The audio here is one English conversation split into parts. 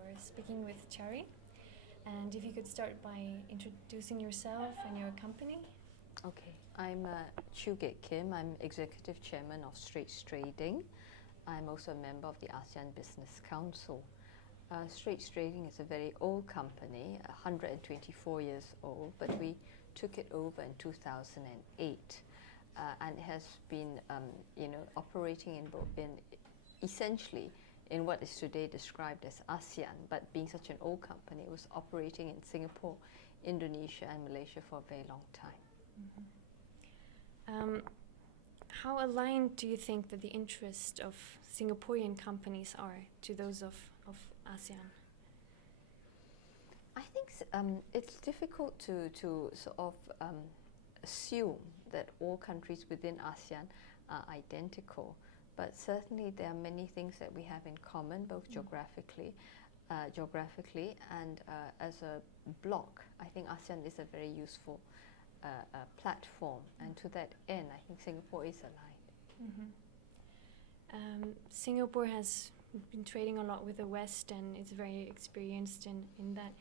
for speaking with CARI. And if you could start by introducing yourself and your company. Okay, I'm Chew Gek Khim. I'm Executive Chairman of Straits Trading. I'm also a member of the ASEAN Business Council. Straits Trading is a very old company, 124 years old, but we took it over in 2008, and it has been, operating in essentially in what is today described as ASEAN. But being such an old company, it was operating in Singapore, Indonesia, and Malaysia for a very long time. Mm-hmm. How aligned do you think that the interests of Singaporean companies are to those of ASEAN? I think it's difficult to sort of assume that all countries within ASEAN are identical, but certainly there are many things that we have in common, both geographically and as a bloc. I think ASEAN is a very useful platform, and to that end, I think Singapore is aligned. Mm-hmm. Singapore has been trading a lot with the West and is very experienced in that.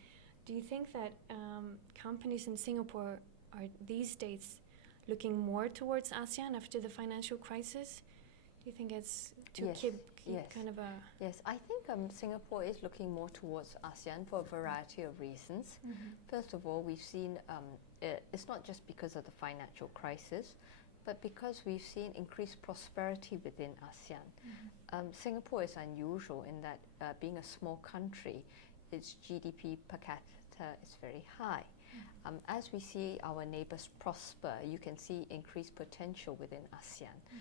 Do you think that companies in Singapore are these days looking more towards ASEAN after the financial crisis? Do you think it's to keep kind of a... Yes, I think Singapore is looking more towards ASEAN for a variety of reasons. Mm-hmm. First of all, we've seen, it's not just because of the financial crisis, but because we've seen increased prosperity within ASEAN. Mm-hmm. Singapore is unusual in that being a small country, its GDP per capita is very high. Mm-hmm. As we see our neighbors prosper, you can see increased potential within ASEAN. Mm-hmm.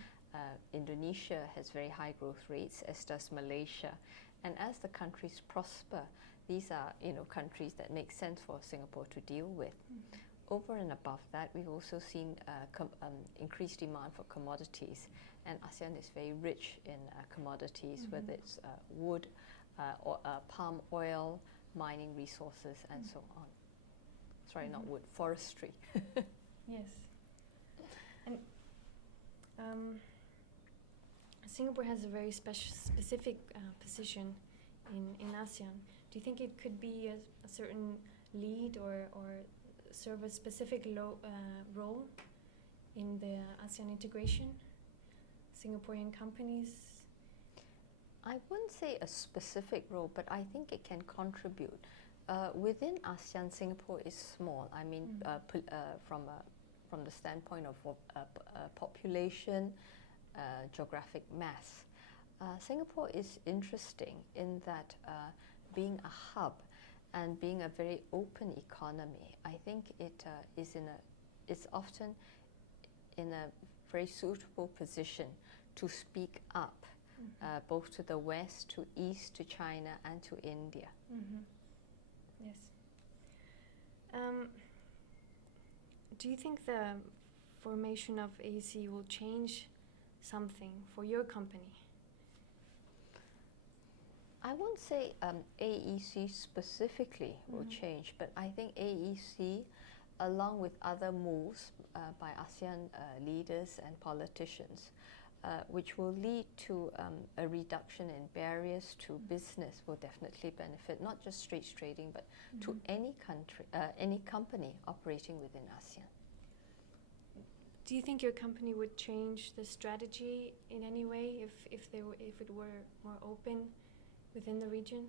Indonesia has very high growth rates, as does Malaysia. And as the countries prosper, these are countries that make sense for Singapore to deal with. Mm-hmm. Over and above that, we've also seen increased demand for commodities. And ASEAN is very rich in commodities, mm-hmm. whether it's wood, or palm oil, mining resources, and so on. Sorry, mm-hmm. not wood, forestry. Yes. And Singapore has a very specific position in ASEAN. Do you think it could be a certain lead or serve a specific role in the ASEAN integration? Singaporean companies? I wouldn't say a specific role, but I think it can contribute. Within ASEAN, Singapore is small. I mean, from the standpoint of population, geographic mass. Singapore is interesting in that being a hub and being a very open economy, I think it's often in a very suitable position to speak up, mm-hmm. Both to the West, to East, to China, and to India. Mm-hmm. Yes. Do you think the formation of AEC will change something for your company? I won't say AEC specifically will change, but I think AEC, along with other moves by ASEAN leaders and politicians, which will lead to a reduction in barriers to business, will definitely benefit not just Straits Trading, but to any country, any company operating within ASEAN. Do you think your company would change the strategy in any way if it were more open within the region?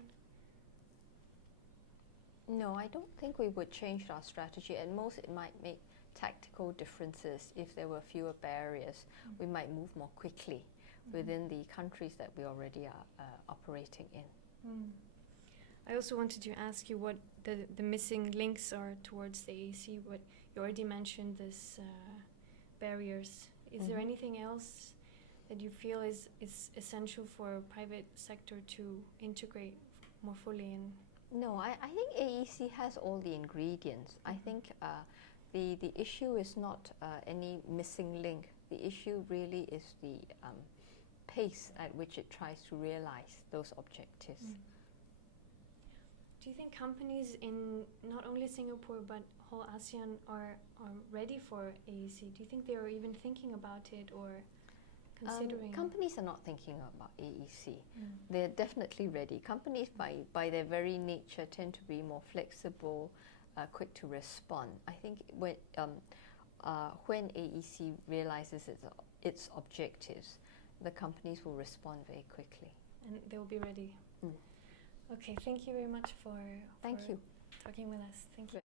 No, I don't think we would change our strategy. At most, it might make tactical differences. If there were fewer barriers, we might move more quickly within the countries that we already are operating in. I also wanted to ask you what the missing links are towards the AEC. What you already mentioned, this barriers. Is there anything else that you feel is essential for private sector to integrate more fully in? No, I think AEC has all the ingredients. I think the issue is not any missing link. The issue really is the pace at which it tries to realize those objectives. Do you think companies in not only Singapore but whole ASEAN are ready for AEC? Do you think they are even thinking about it or considering? Companies are not thinking about AEC. Mm. They're definitely ready. Companies, by their very nature, tend to be more flexible, quick to respond. I think when AEC realizes its objectives, the companies will respond very quickly. And they will be ready. Mm. Okay, thank you very much for Thank you. talking with us. Thank you.